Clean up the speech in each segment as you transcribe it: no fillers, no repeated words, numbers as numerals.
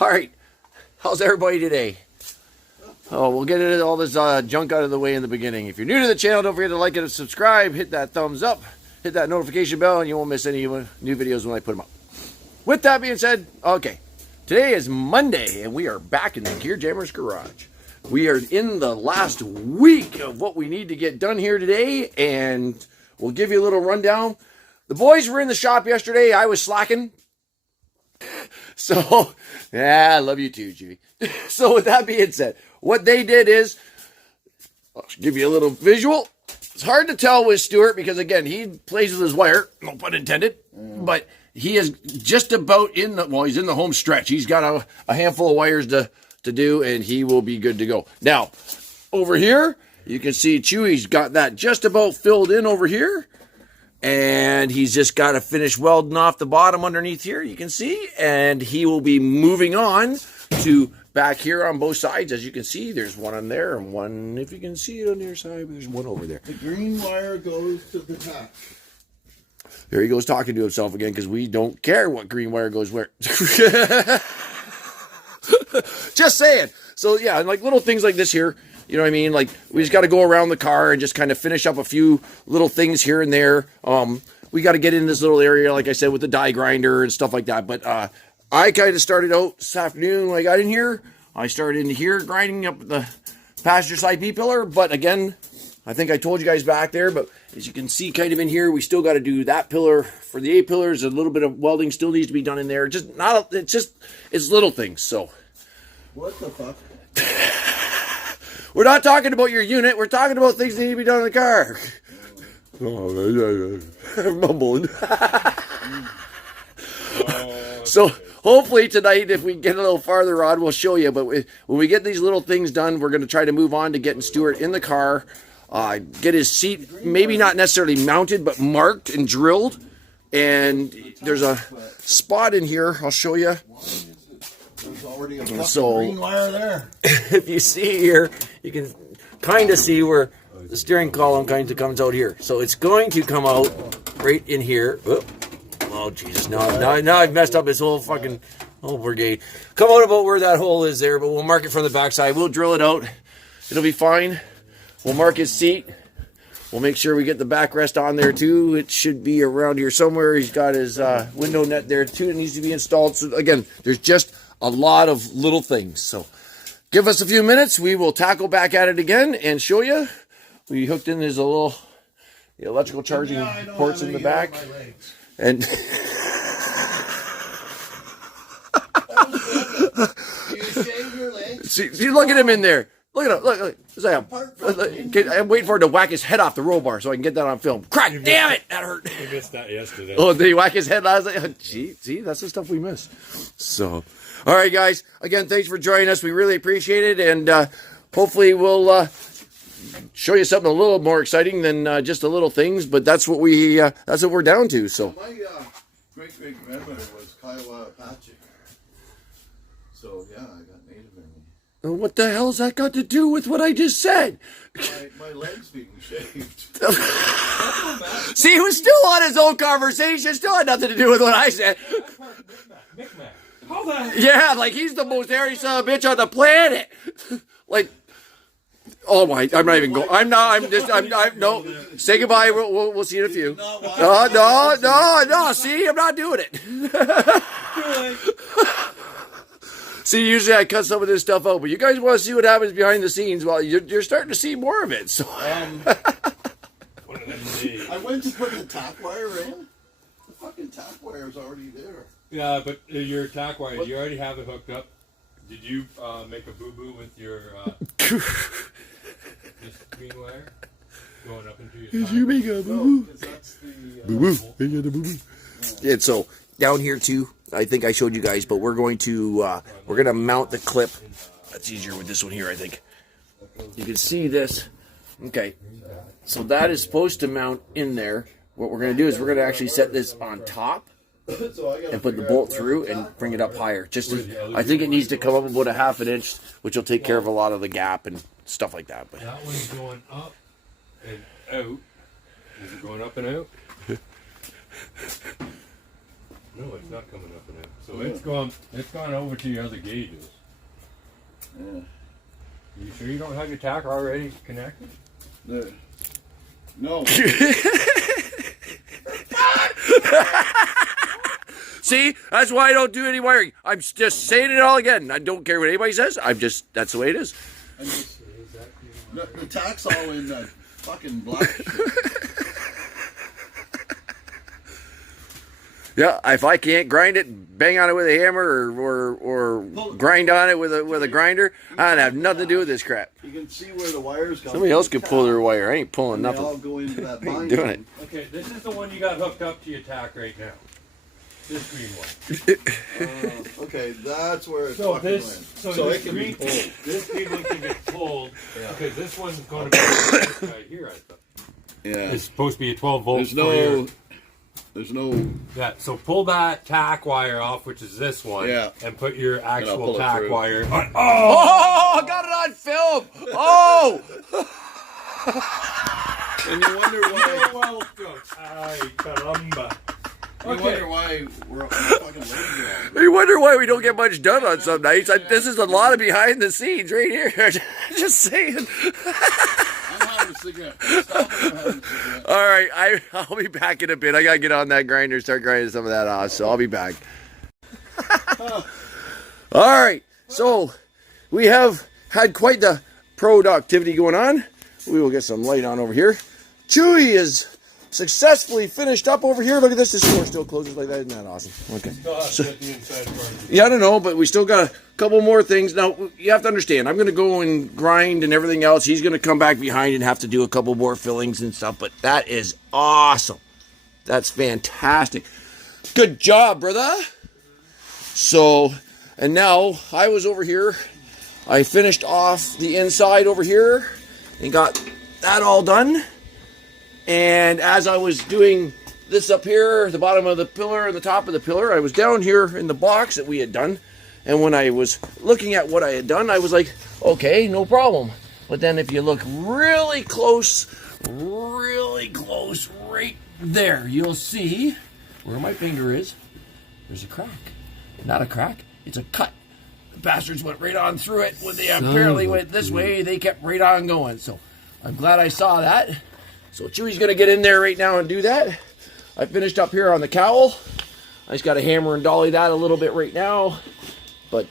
All right, how's everybody today? Oh, we'll get into all this junk out of the way in the beginning. If you're new to the channel, don't forget to like it and subscribe. Hit that thumbs up. Hit that notification bell, and you won't miss any new videos when I put them up. With that being said, okay, today is Monday, and we are back in the Gear Jammers garage. We are in the last week of what we need to get done here today, and we'll give you a little rundown. The boys were in the shop yesterday. I was slacking. So, yeah, I love you too, Judy. So with that being said, what they did is, I'll give you a little visual. It's hard to tell with Stuart because, again, he plays with his wire, no pun intended, but he is just about in the, well, he's in the home stretch. He's got a handful of wires to do, and he will be good to go. Now, over here, you can see Chewy's got that just about filled in over here. And he's just got to finish welding off the bottom underneath here, you can see. And he will be moving on to back here on both sides. As you can see, there's one on there and one, if you can see it on your side, there's one over there. The green wire goes to the top. There he goes talking to himself again because we don't care what green wire goes where. Just saying. So, yeah, like little things like this here. You know what I mean? Like, we just got to go around the car and just kind of finish up a few little things here and there. We got to get in this little area, like I said, with the die grinder and stuff like that. But I kind of started out this afternoon when I got in here. I started in here grinding up the passenger side B-pillar. But again, I think I told you guys back there. But as you can see kind of in here, we still got to do that pillar for the A-pillars. A little bit of welding still needs to be done in there. It's little things. So. What the fuck? We're not talking about your unit. We're talking about things that need to be done in the car. I'm mumbling. So hopefully tonight, if we get a little farther on, we'll show you. But when we get these little things done, we're going to try to move on to getting Stuart in the car. Get his seat, maybe not necessarily mounted, but marked and drilled. And there's a spot in here. I'll show you. There's already a green wire there. If you see here, you can kind of see where the steering column kind of comes out here. So it's going to come out right in here. Oh, Jesus. Now I've messed up his whole fucking brigade. Come out about where that hole is there, but we'll mark it from the backside. We'll drill it out. It'll be fine. We'll mark his seat. We'll make sure we get the backrest on there, too. It should be around here somewhere. He's got his window net there, too. It needs to be installed. So, again, there's just a lot of little things. So give us a few minutes. We will tackle back at it again and show you. We hooked in his little electrical charging ports in the back. And You shave your legs? see, look at him in there. Look at him. Look. I'm waiting for him to whack his head off the roll bar so I can get that on film. Crack! Damn it! That hurt. We missed that yesterday. Oh, did he whack his head last night? Gee, see, that's the stuff we miss. So, all right, guys. Again, thanks for joining us. We really appreciate it, and hopefully we'll show you something a little more exciting than just the little things. But that's what we're down to. So, My great-great-grandmother was Kiowa Apache. So, yeah, I got Native in me. what the hell's that got to do with what I just said? My legs being shaved. See, he was still on his own conversation. Still had nothing to do with what I said. How the hell? Yeah, like he's the most hairy son of a bitch on the planet. Like, oh my, I'm not even going. I'm no. Say goodbye. We'll see you in a few. No. See, I'm not doing it. See, usually I cut some of this stuff out, but you guys want to see what happens behind the scenes. Well, you're starting to see more of it. So, One of them days. I went to put the top wire in. The fucking top wire is already there. Yeah, but your tack wire, you already have it hooked up. Did you make a boo-boo with your this green wire going up into your did you make a No, because that's the... boo-boo? And so down here too, I think I showed you guys, but we're going to mount the clip. That's easier with this one here, I think. You can see this. Okay, so that is supposed to mount in there. What we're going to do is we're going to actually set this on top and put the bolt through and bring it up higher. I think it needs to come up about a ½ an inch, which will take care of a lot of the gap and stuff like that. But that one's going up and out. Is it going up and out? No, it's not coming up and out. So it's gone over to your other gauges. Yeah. You sure you don't have your tack already connected? No. See, that's why I don't do any wiring. I'm just saying it all again. I don't care what anybody says. That's the way it is. The tack's all in that fucking black shit. Yeah, if I can't grind it, bang on it with a hammer or grind on it with a grinder, I don't have nothing to do with this crap. You can see where the wires go. Somebody else could pull their wire. I ain't pulling They nothing. all go into that I ain't bind. doing it. Okay, this is the one you got hooked up to your tack right now. This green one. Okay, that's where it's So fucking this, went. so So this it can be green, pulled. this green one can get pulled Yeah. because this one's going to be this guy here. I thought Yeah. it's supposed to be a 12 volt. There's no. Yeah. So pull that tack wire off, which is this one. Yeah. And put your I'll pull actual it tack through. wire. Oh, I got it on film. Oh, And you wonder why. Welcome. Ay, caramba. You wonder why we're fucking late now. you wonder why we don't get much done on some nights. This is a lot of behind the scenes right here. Just saying. I'm having a cigarette. Stop it, I'm having a cigarette. All right, I'll be back in a bit. I gotta get on that grinder, start grinding some of that off. So I'll be back. All right, so we have had quite the productivity going on. We will get some light on over here. Chewy is successfully finished up over here. Look at this. This door still closes like that. Isn't that awesome? Okay. Yeah, I don't know, but we still got a couple more things. Now, you have to understand, I'm going to go and grind and everything else. He's going to come back behind and have to do a couple more fillings and stuff, but that is awesome. That's fantastic. Good job, brother. So, and now I was over here. I finished off the inside over here and got that all done. And as I was doing this up here, the bottom of the pillar and the top of the pillar, I was down here in the box that we had done. And when I was looking at what I had done, I was like, okay, no problem. But then if you look really close right there, you'll see where my finger is. There's a crack. Not a crack, it's a cut. The bastards went right on through it. When they apparently went this way, they kept right on going. So I'm glad I saw that. So Chewy's going to get in there right now and do that. I finished up here on the cowl. I just got to hammer and dolly that a little bit right now. But,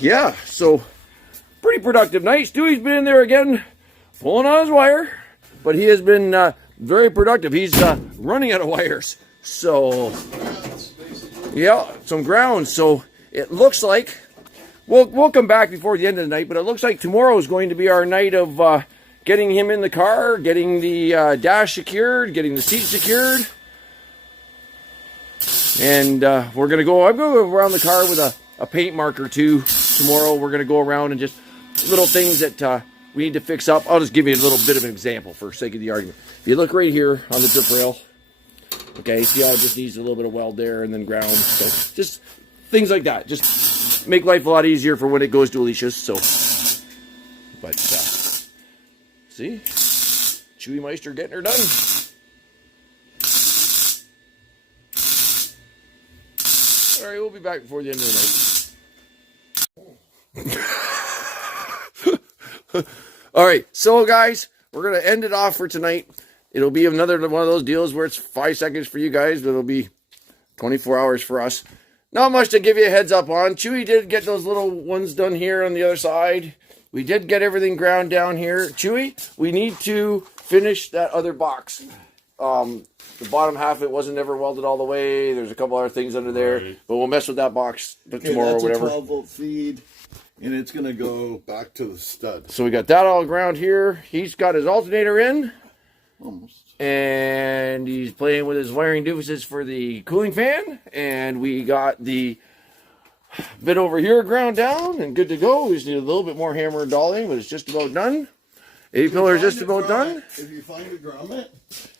yeah, so pretty productive night. Stewie's been in there again, pulling on his wire. But he has been very productive. He's running out of wires. So, yeah, some ground. So it looks like, we'll come back before the end of the night, but it looks like tomorrow is going to be our night of getting him in the car, getting the dash secured, getting the seat secured. And we're going to go, I'm going to go around the car with a paint marker too tomorrow. We're going to go around and just little things that we need to fix up. I'll just give you a little bit of an example for sake of the argument. If you look right here on the drip rail, okay, see how it just needs a little bit of weld there and then ground. So just things like that. Just make life a lot easier for when it goes to Alicia's. So, but see, Chewy Meister getting her done. All right, we'll be back before the end of the night. All right, so guys, we're going to end it off for tonight. It'll be another one of those deals where it's 5 seconds for you guys, but it'll be 24 hours for us. Not much to give you a heads up on. Chewy did get those little ones done here on the other side. We did get everything ground down here. Chewy, we need to finish that other box. The bottom half of it wasn't ever welded all the way. There's a couple other things under there, right. But we'll mess with that box tomorrow that's or whatever. a 12-volt feed, and it's going to go back to the stud. So we got that all ground here. He's got his alternator in. Almost. And he's playing with his wiring doofuses for the cooling fan. And we got the bit over here ground down and good to go. We just need a little bit more hammer and dolling, but it's just about done. A-pillar is just about done. If you find a grommet.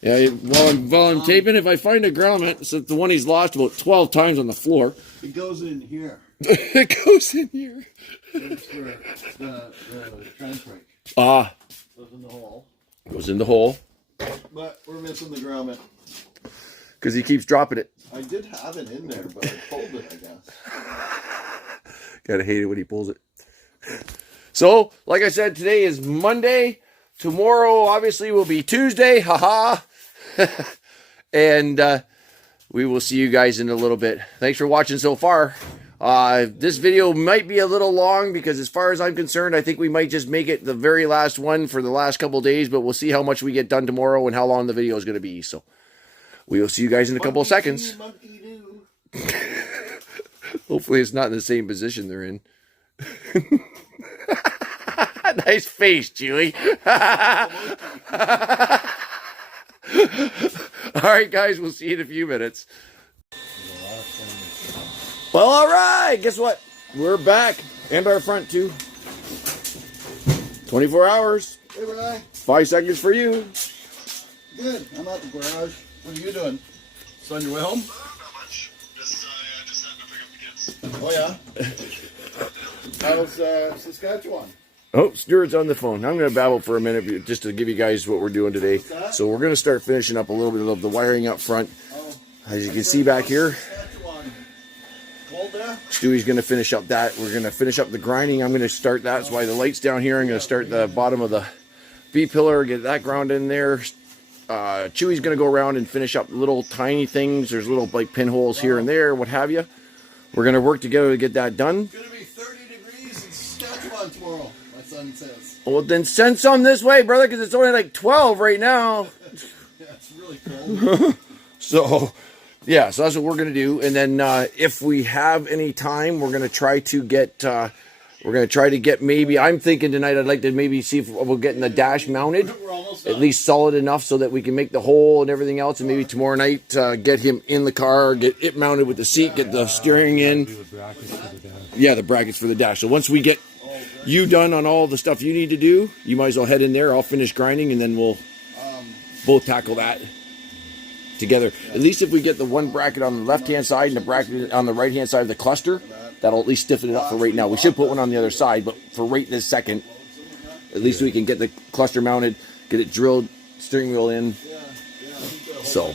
Yeah, while I'm taping, if I find a grommet, it's the one he's lost about 12 times on the floor. It goes in here. It goes in here. It's for the trench brake. Goes Goes in the hole. in the hole. But we're missing the grommet. because he keeps dropping it. I did have it in there, but I pulled it, I guess. Gotta hate it when he pulls it. So, like I said, today is Monday. Tomorrow, obviously, will be Tuesday. Haha. And we will see you guys in a little bit. Thanks for watching so far. This video might be a little long because as far as I'm concerned, I think we might just make it the very last one for the last couple days, but we'll see how much we get done tomorrow and how long the video is going to be. So we will see you guys in a couple of seconds. Hopefully it's not in the same position they're in. Nice face, Chewy. All right, guys, we'll see you in a few minutes. Well, all right. Guess what? We're back. And our front, too. 24 hours. Hey, Ryan. 5 seconds for you. Good. I'm at the garage. What are you doing? Just on your way home? Not much. Just having to pick up the kids. Oh, yeah? How's Saskatchewan? Oh, Stuart's on the phone. I'm going to babble for a minute just to give you guys what we're doing today. So we're going to start finishing up a little bit of the wiring up front. As you can see back here, Stewie's going to finish up that. We're going to finish up the grinding. I'm going to start that. That's why the light's down here. I'm going to start the bottom of the B-pillar, get that ground in there. Chewy's going to go around and finish up little tiny things. There's little like pinholes here and there, what have you. We're going to work together to get that done. It's going to be 30 degrees in Saskatchewan tomorrow, my son says. Well, then send some this way, brother, because it's only like 12 right now. Yeah, it's really cold. So, yeah, so that's what we're going to do. And then if we have any time, we're going to try to get, maybe, I'm thinking tonight I'd like to maybe see if we're getting the dash mounted. We're almost At done. least solid enough so that we can make the hole and everything else. And maybe tomorrow night, get him in the car, get it mounted with the seat, get the steering in. Yeah, the brackets for the dash. So once we get you done on all the stuff you need to do, you might as well head in there. I'll finish grinding and then we'll both tackle that together. At least if we get the one bracket on the left-hand side and the bracket on the right-hand side of the cluster, that'll at least stiffen it up for right now. We should put one on the other side, but for right this second, at least we can get the cluster mounted, get it drilled, steering wheel in. So,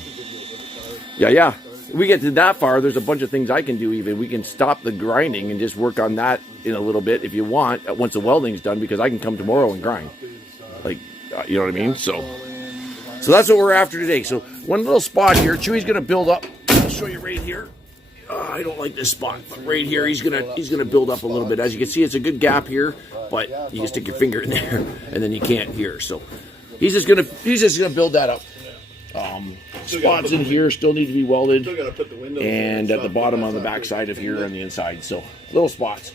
yeah. If we get to that far, there's a bunch of things I can do even. We can stop the grinding and just work on that in a little bit if you want, once the welding's done, because I can come tomorrow and grind. Like, you know what I mean? So that's what we're after today. So one little spot here, Chewy's going to build up. I'll show you right here. I don't like this spot, but right here he's gonna build up a little bit. As you can see, it's a good gap here, but you can stick your finger in there, and then you can't here. So he's just gonna build that up. Spots in here still need to be welded, and at the bottom on the back side of here on the inside. So little spots.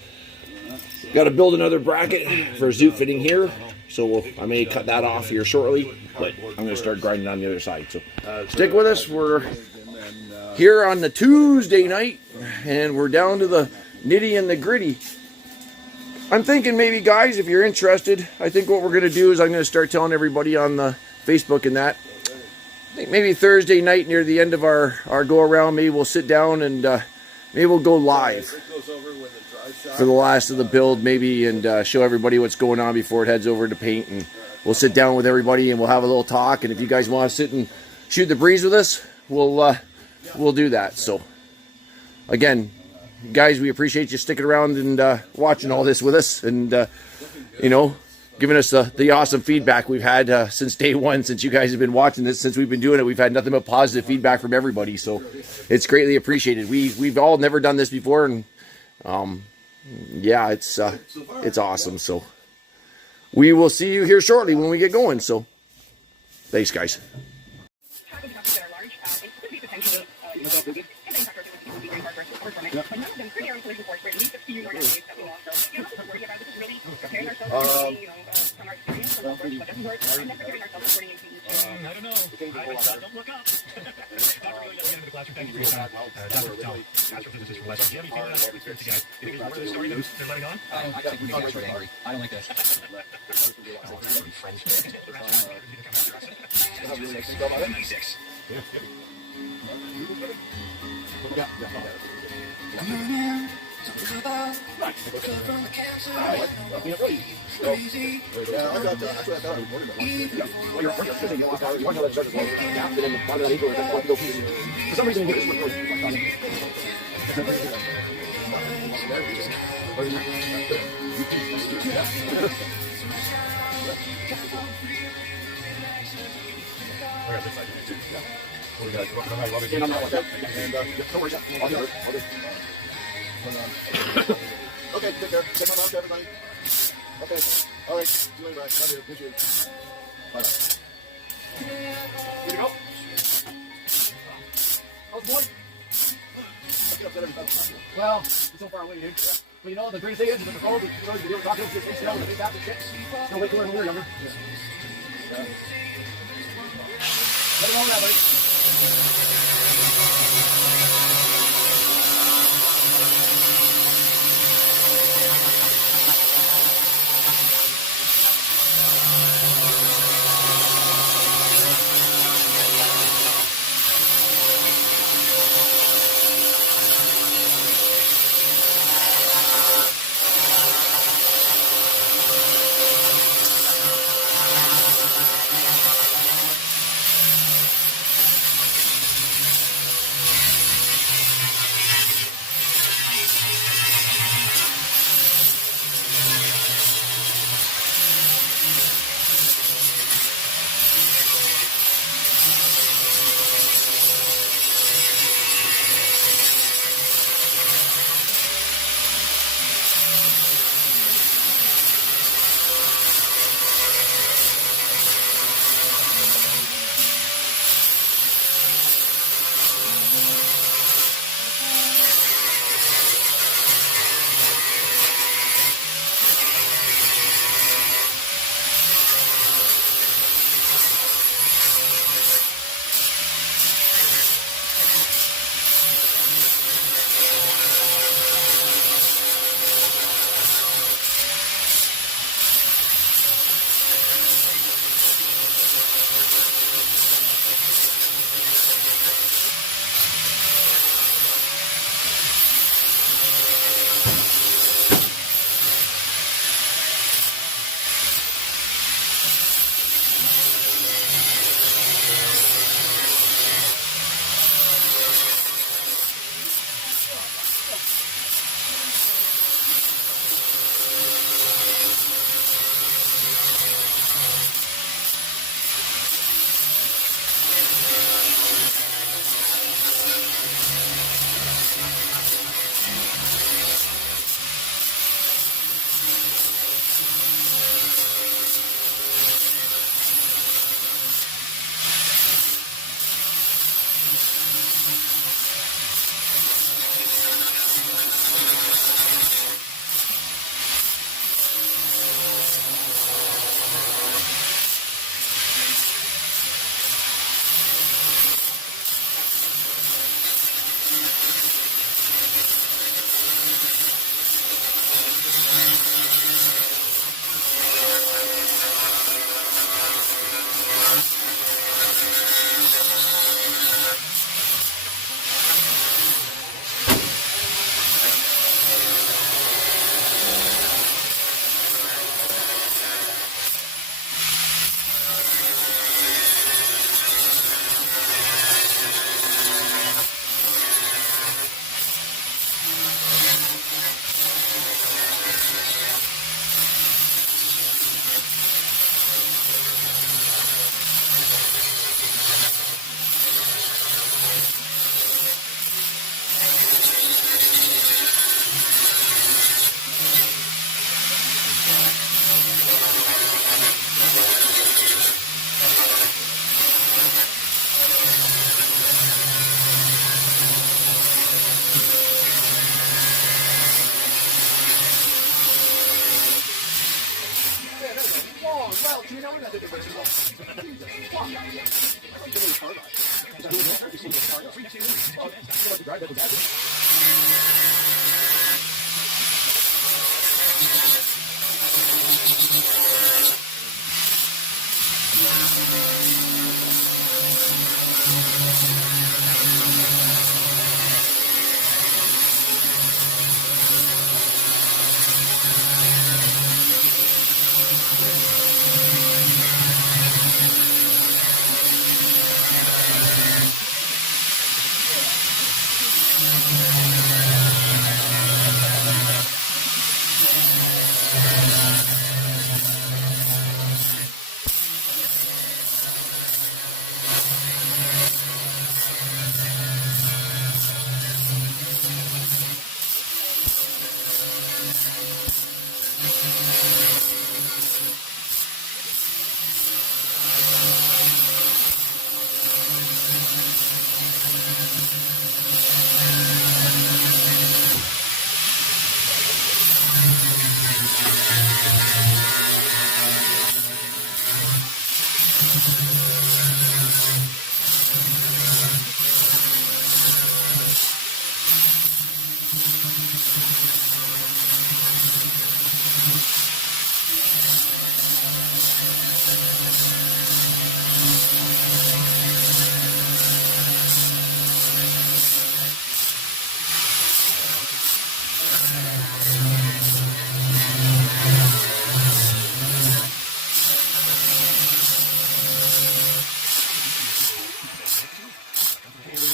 Got to build another bracket for a zoot fitting here. So I may cut that off here shortly, but I'm gonna start grinding on the other side. So stick with us. We're here on the Tuesday night, and we're down to the nitty and the gritty. I'm thinking maybe, guys, if you're interested, I think what we're going to do is I'm going to start telling everybody on the Facebook and that. I think maybe Thursday night near the end of our go-around, maybe we'll sit down and maybe we'll go live for the last of the build, maybe, and show everybody what's going on before it heads over to paint. And we'll sit down with everybody and we'll have a little talk. And if you guys want to sit and shoot the breeze with us, we'll do that. So, again, guys, we appreciate you sticking around and watching all this with us, and giving us the awesome feedback we've had since day one. Since you guys have been watching this, since we've been doing it, we've had nothing but positive feedback from everybody. So it's greatly appreciated. We've all never done this before, and yeah, it's awesome. So we will see you here shortly when we get going. So thanks, guys. I don't know. Don't look up. Not really get into the classroom. Thank you for your time. Astrophysicist for lessons. Do you have any feeling on what experience you guys? Do you think it was worth the story they're letting on? I think we get really angry. I don't like this. Friends. 96. Yeah, I got that. That's what I thought I reported about. Well, you're sitting, you want to know that judge is well, yeah, but then part of that ego is that go piece. For some reason, you get this one really. And I'm not like that. And don't worry, I'll do it. Okay, take care. Take my mom to everybody. Okay. All right. See you later. Bye. Love you. Appreciate it. Bye. Here we go. How's the boy? Well, he's so far away, dude. Yeah. But you know, the greatest thing is that the phone, you know, you can do it, talk to him, just the big tap and shit. Still wait till we're younger. Yeah. Let him know that, buddy.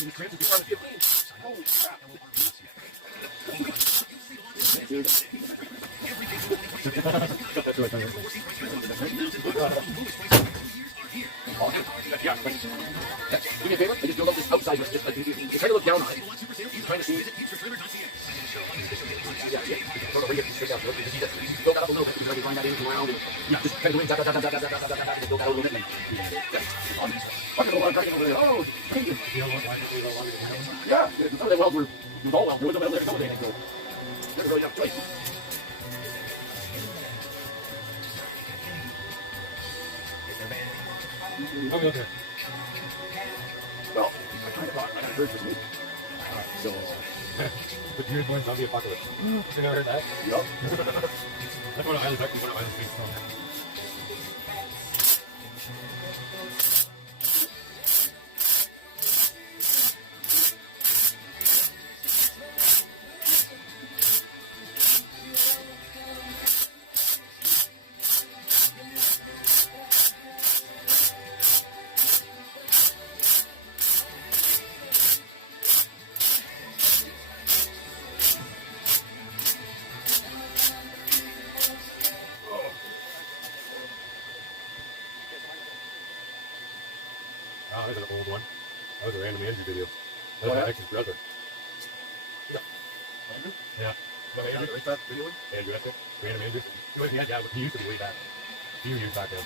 these crimps before I'm 15. Holy crap. Yeah. Do me a favor, I just build up this outside, just like you try to look down on it. You're trying to see. Yeah. No, bring it straight down. Just build that up a little bit. You know, you find that in around and just kind of doing build that out a little bit. Yeah. Wonderful, I'm cracking over there. Oh, thank you. Yeah, some of the welds were all welds. There was a weld there, some of them, so never really have a choice. Okay, okay. Well, I kind of thought I heard from me. So, But you're going zombie apocalypse. You never heard that? yup. That's one of Island's actually one of Island's big songs. Oh, there's an old one. That was a random Andrew video. That was my ex's brother. Andrew? Yeah. No, Andrew? Is that video one? Andrew, I think. Random Andrew. He used to be way back. A few years back now.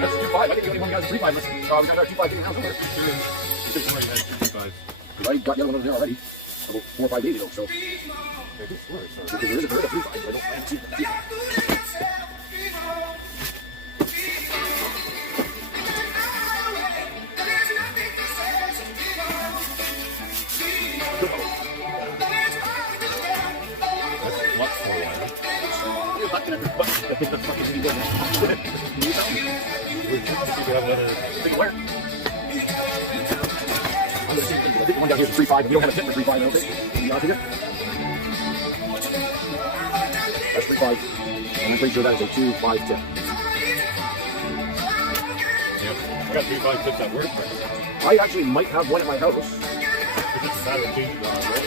That's 2.5. I think the only one got 3.5. We got our 2.5 getting out somewhere. I got the other one over there already. About 4 or 5 days ago, so. Because there is a bird of 3.5, but I don't have 2. What for? I think the one down here is 3.5. We don't have a tip for 3.5, I don't think. To be honest with you. That's 3.5. And I'm pretty sure that is a 2.5 tip. Yeah. I got 3.5 tips at work, right? I actually might have one at my house. If it's a Saturday, change it on, right?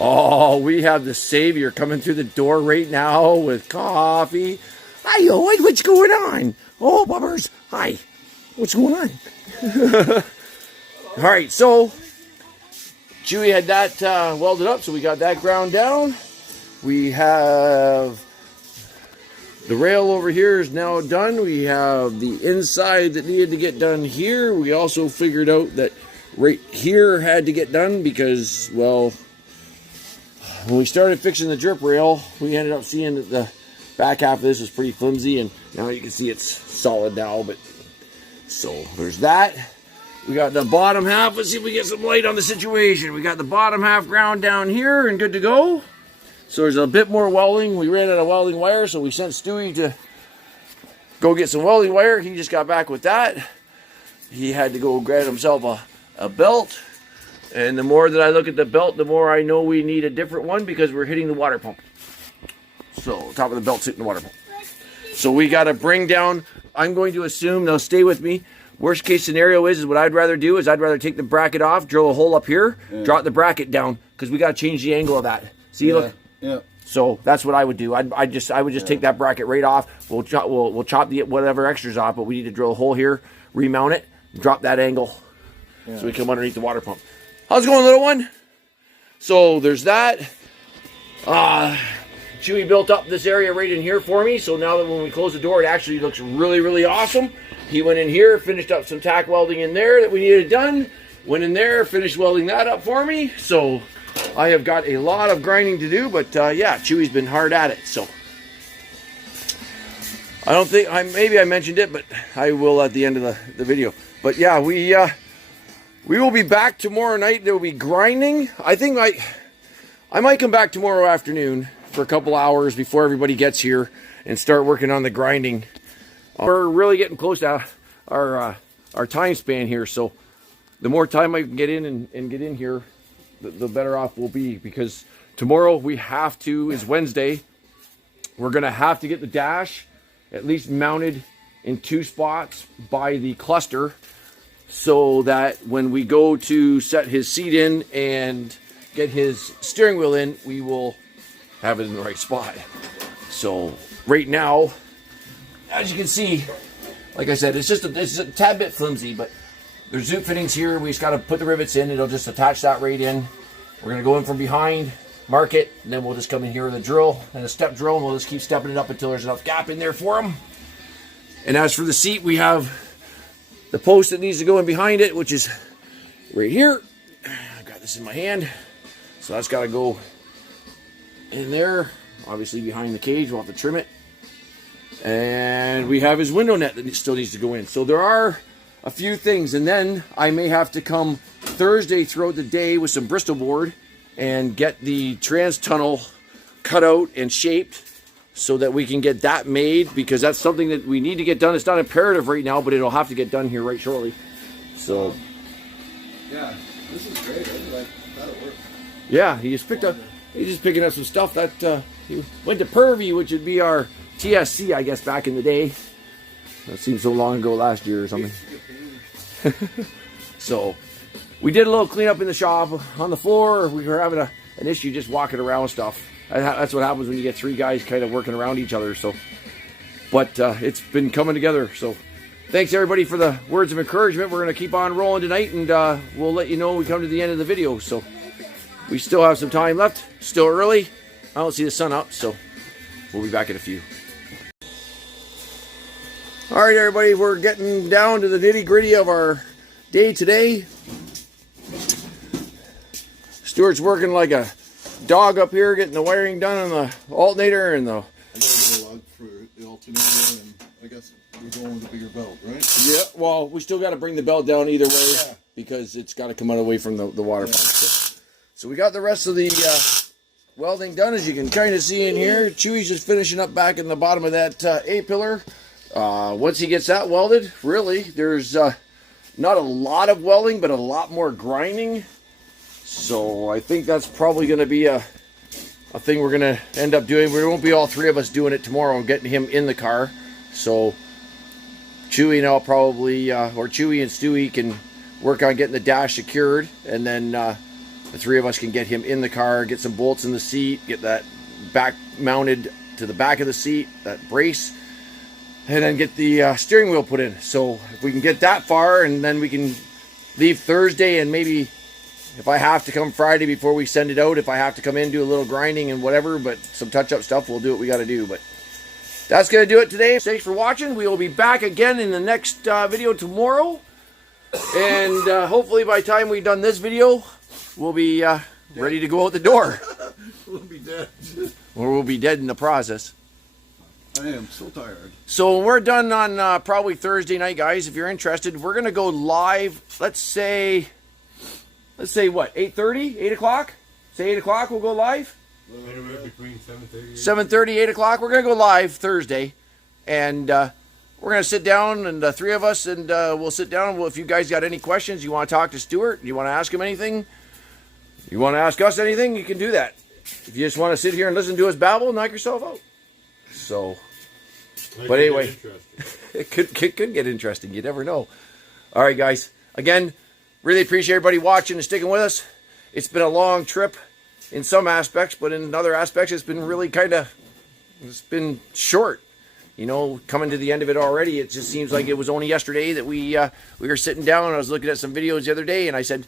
Oh, we have the savior coming through the door right now with coffee. Hi, Lloyd, what's going on? Oh, bubbers, hi. What's going on? All right, so Chewy had that welded up, so we got that ground down. We have the rail over here is now done. We have the inside that needed to get done here. We also figured out that right here had to get done because, well, when we started fixing the drip rail, we ended up seeing that the back half of this was pretty flimsy, and now you can see it's solid now. But so there's that. We got the bottom half. Let's see if we get some light on the situation. We got the bottom half ground down here and good to go. So there's a bit more welding. We ran out of welding wire, so we sent Stewie to go get some welding wire. He just got back with that. He had to go grab himself a belt. And the more that I look at the belt, the more I know we need a different one because we're hitting the water pump. So top of the belt's hitting the water pump. So we got to bring down, I'm going to assume, they'll stay with me. Worst case scenario is what I'd rather do is I'd rather take the bracket off, drill a hole up here, drop the bracket down because we got to change the angle of that. See, look. Yeah. So that's what I would do. I would just take that bracket right off. We'll chop the whatever extras off, but we need to drill a hole here, remount it, drop that angle, so we come underneath the water pump. How's it going, little one? So there's that. Chewy built up this area right in here for me. So now that when we close the door, it actually looks really, really awesome. He went in here, finished up some tack welding in there that we needed done. Went in there, finished welding that up for me. So I have got a lot of grinding to do, but yeah, Chewy's been hard at it. So I don't think, maybe I mentioned it, but I will at the end of the video. But yeah, we will be back tomorrow night. There will be grinding. I think I might come back tomorrow afternoon for a couple hours before everybody gets here and start working on the grinding. We're really getting close to our time span here, so the more time I can get in and get in here, the better off we'll be, because tomorrow we have to, is Wednesday, we're going to have to get the dash at least mounted in 2 spots by the cluster, so that when we go to set his seat in and get his steering wheel in, we will have it in the right spot. So right now, as you can see, like I said, it's a tad bit flimsy, but there's zoot fittings here. We just got to put the rivets in. It'll just attach that right in. We're going to go in from behind, mark it, and then we'll just come in here with a drill and a step drill, and we'll just keep stepping it up until there's enough gap in there for him. And as for the seat, we have the post that needs to go in behind it, which is right here. I got this in my hand, so that's got to go in there. Obviously behind the cage, we'll have to trim it. And we have his window net that still needs to go in. So there are a few things, and then I may have to come Thursday throughout the day with some Bristol board and get the trans tunnel cut out and shaped so that we can get that made, because that's something that we need to get done. It's not imperative right now, but it'll have to get done here right shortly. So Yeah, this is great. Like, that'll work. yeah, he's just picking up some stuff that he went to Pervy, which would be our TSC, I guess, back in the day. That seems so long ago, last year or something. So we did a little cleanup in the shop on the floor. We were having an issue just walking around stuff. That's what happens when you get 3 guys kind of working around each other. So, but it's been coming together. So thanks everybody for the words of encouragement. We're going to keep on rolling tonight, and we'll let you know when we come to the end of the video. So we still have some time left. Still early. I don't see the sun up, so we'll be back in a few. All right, everybody, we're getting down to the nitty-gritty of our day today. Stuart's working like a dog up here, getting the wiring done on the alternator and the... I gotta get a lug for the alternator, and I guess we're going with a bigger belt, right? Yeah, well, we still got to bring the belt down either way, Yeah. because it's got to come out away from the water pump. So we got the rest of the welding done, as you can kind of see in here. Chewy's just finishing up back in the bottom of that A-pillar. Once he gets that welded, really, there's not a lot of welding, but a lot more grinding. So I think that's probably going to be a thing we're going to end up doing. We won't be all 3 of us doing it tomorrow and getting him in the car. So Chewy and I'll probably, or Chewy and Stewie can work on getting the dash secured, and then the 3 of us can get him in the car, get some bolts in the seat, get that back mounted to the back of the seat, that brace, and then get the steering wheel put in. So if we can get that far, and then we can leave Thursday, and maybe if I have to come Friday before we send it out, if I have to come in, do a little grinding and whatever, but some touch-up stuff, we'll do what we got to do. But that's going to do it today. Thanks for watching. We will be back again in the next video tomorrow. And hopefully by the time we've done this video, we'll be ready to go out the door. We'll be dead. Or we'll be dead in the process. I am so tired. So when we're done on probably Thursday night, guys, if you're interested, we're going to go live, let's say what, 8:30, 8 o'clock? Say 8 o'clock, we'll go live? Anywhere between 7:30. 7:30, 8 o'clock. We're going to go live Thursday. And we're going to sit down, and 3 of us, and we'll sit down. Well, if you guys got any questions, you want to talk to Stuart, you want to ask him anything, you want to ask us anything, you can do that. If you just want to sit here and listen to us babble, knock yourself out. So, but anyway, it could get interesting. You never know. All right, guys. Again, really appreciate everybody watching and sticking with us. It's been a long trip in some aspects, but in other aspects, it's been really it's been short. You know, coming to the end of it already, it just seems like it was only yesterday that we were sitting down. I was looking at some videos the other day, and I said,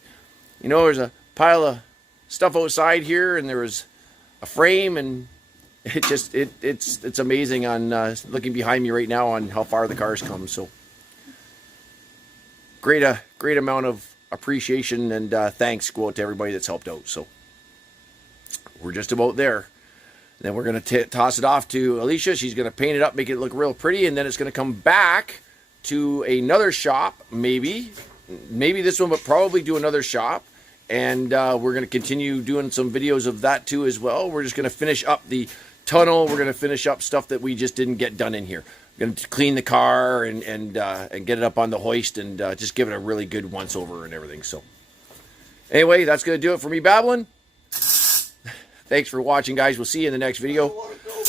you know, there's a pile of stuff outside here, and there was a frame, and it's amazing on looking behind me right now on how far the car's come. So great amount of appreciation and thanks go out to everybody that's helped out. So we're just about there. Then we're going to toss it off to Alicia. She's going to paint it up, make it look real pretty, and then it's going to come back to another shop, maybe this one, but probably do another shop. And we're going to continue doing some videos of that too as well. We're just going to finish up the tunnel. We're going to finish up stuff that we just didn't get done in here. We're going to clean the car and get it up on the hoist and just give it a really good once over and everything. So anyway, that's going to do it for me babbling. Thanks for watching, guys. We'll see you in the next video.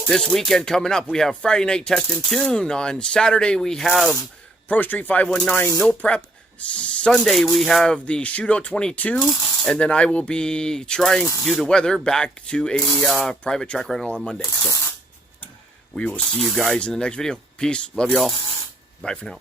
This weekend coming up, we have Friday Night Test and Tune. On Saturday, we have Pro Street 519 No Prep. Sunday, we have the Shootout 22. And then I will be trying, due to weather, back to a private track rental on Monday. So we will see you guys in the next video. Peace. Love y'all. Bye for now.